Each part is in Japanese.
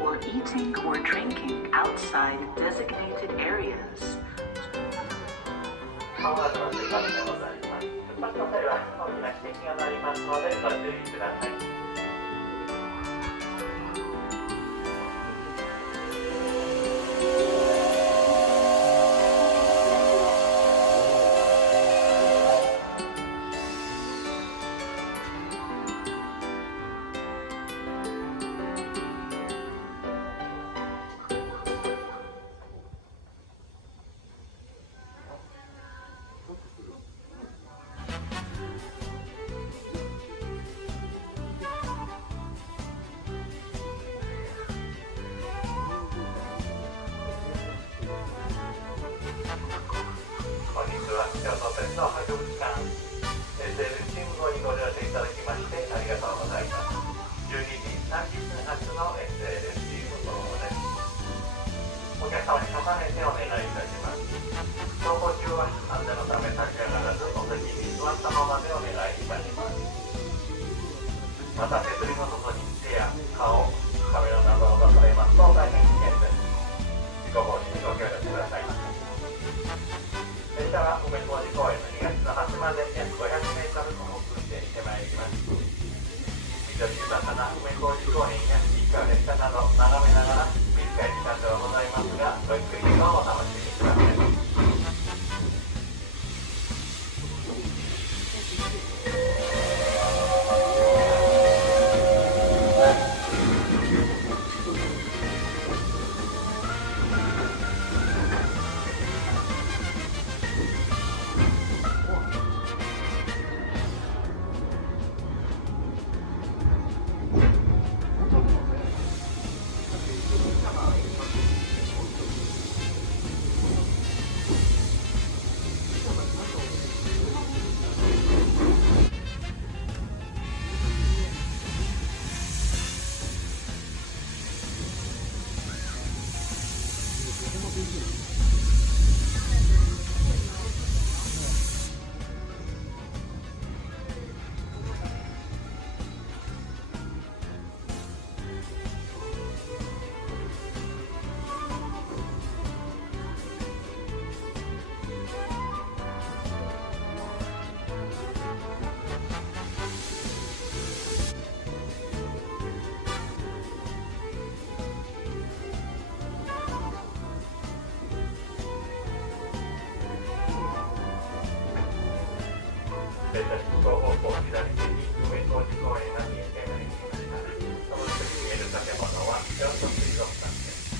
or eating or drinking outside designated areas. 顔がの追加でございます。出発の際は大きな指摘がなりますのでご注意ください。京都鉄道博物館 SL チーム号にご乗車いただきましてありがとうございます。12時30分発の SL チーム号です。お客様に重ねてお願いいたします。走行中は安全のため立ち上がらずお席に座ったままでお願いいたします。また手すりの外に手や顔、カメラなどを出されますと大変危険です。事故防止にご協力ください。列車は梅小路公園の東の端まで約500メートル往復して行ってまいります。緑豊かな梅小路公園や一家列車など眺めながら短い時間ではございますが、ごゆっくりとお楽しみください。電車出口方向左手に梅小路公園が見えてまいりました。その先に見える建物は京都水族館です。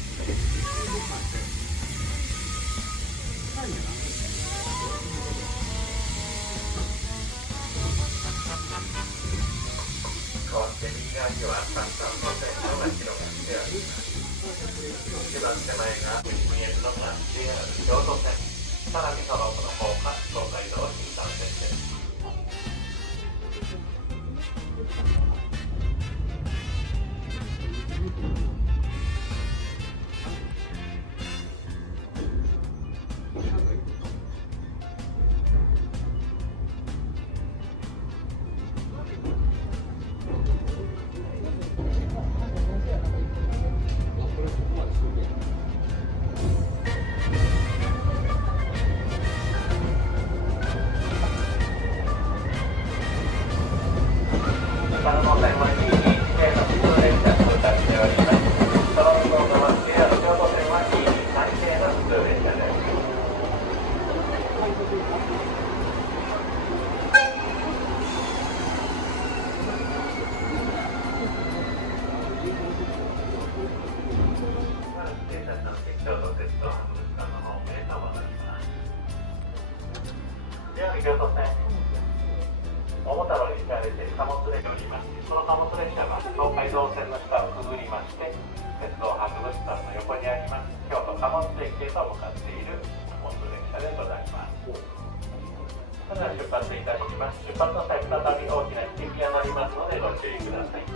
変わって右側にはたくさんの線路が広がってあります。一番手前が見えるのが JR 京都線、さらにその奥の方が東海道新幹線です。京都線桃太郎に使われている貨物列車をおります。この貨物列車は東海道線の下をくぐりまして、鉄道博物館の横にあります京都貨物駅へと向かっている貨物列車でございます。それでは出発いたします。出発の際、再び大きな指摘が鳴りますのでご注意ください。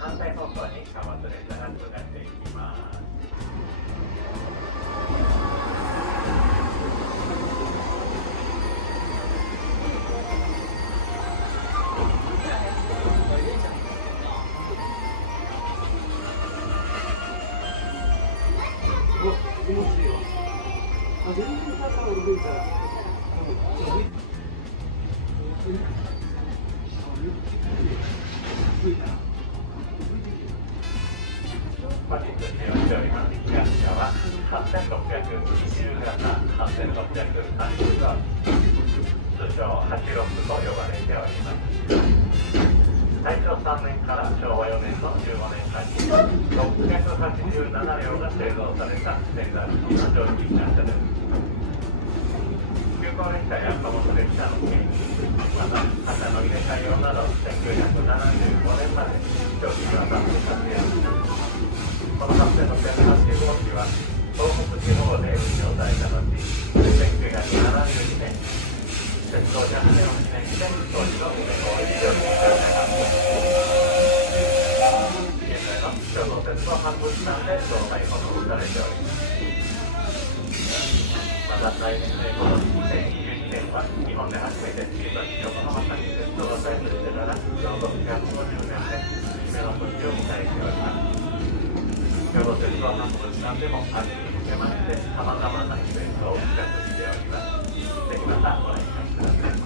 反対方向に貨物列車が向かっていきます。気持ちいいよ。全然高く動いたら。本日使用しております機関車は8620型8630号、通称86と呼ばれております。大正3年から昭和4年の15年間に687両が製造されたステンダー式の蒸気機関車です。急行列車や貨物列車の研究、また型の入れ替え用など1975年まで蒸気が活動されています。この8085号機は東北地方で運用された後、1972年、鉄道100年を記念して当時の運行を終了しました。現在の京都鉄道博物館で総内保存されております。また来年でこの2022年は日本で初めて新橋横浜間に鉄道が開通してからちょうど150年で節目の年を迎えております。京都鉄道博物館でも秋に向けましてさまざまなイベントを企画しております。ぜひまたご覧ください。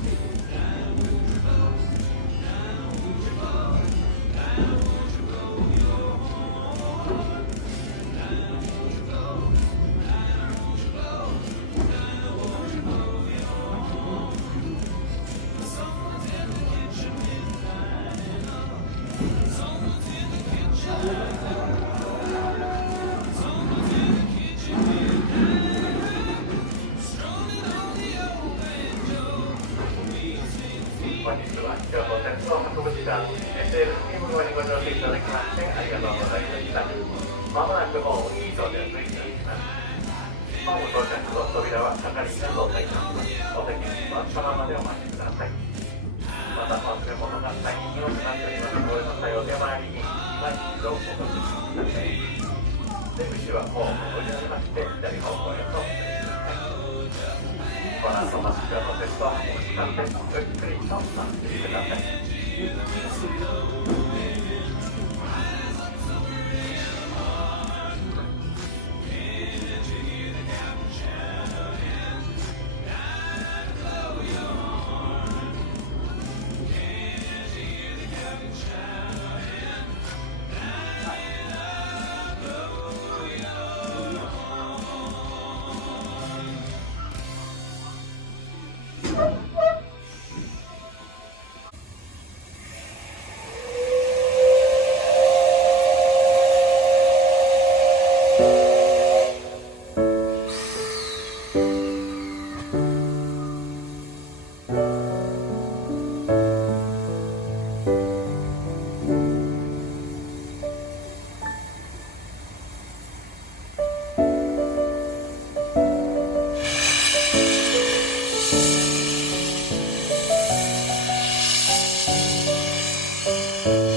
本日は京都鉄道博物館 SL スキーム号にご乗車いただきましてありがとうございました。まもなくホームに到着いたします。ホーム到着後、扉は係員が操作いたします。お席に座ったままでお待ちください。また忘れ物が大変に多くなっております。ごめんなさい。お手前に今一度お越しください。出口はホームを降りられまして左方向へとお進みください。この後も京都鉄道博物館でゆっくりとお待ちください。す。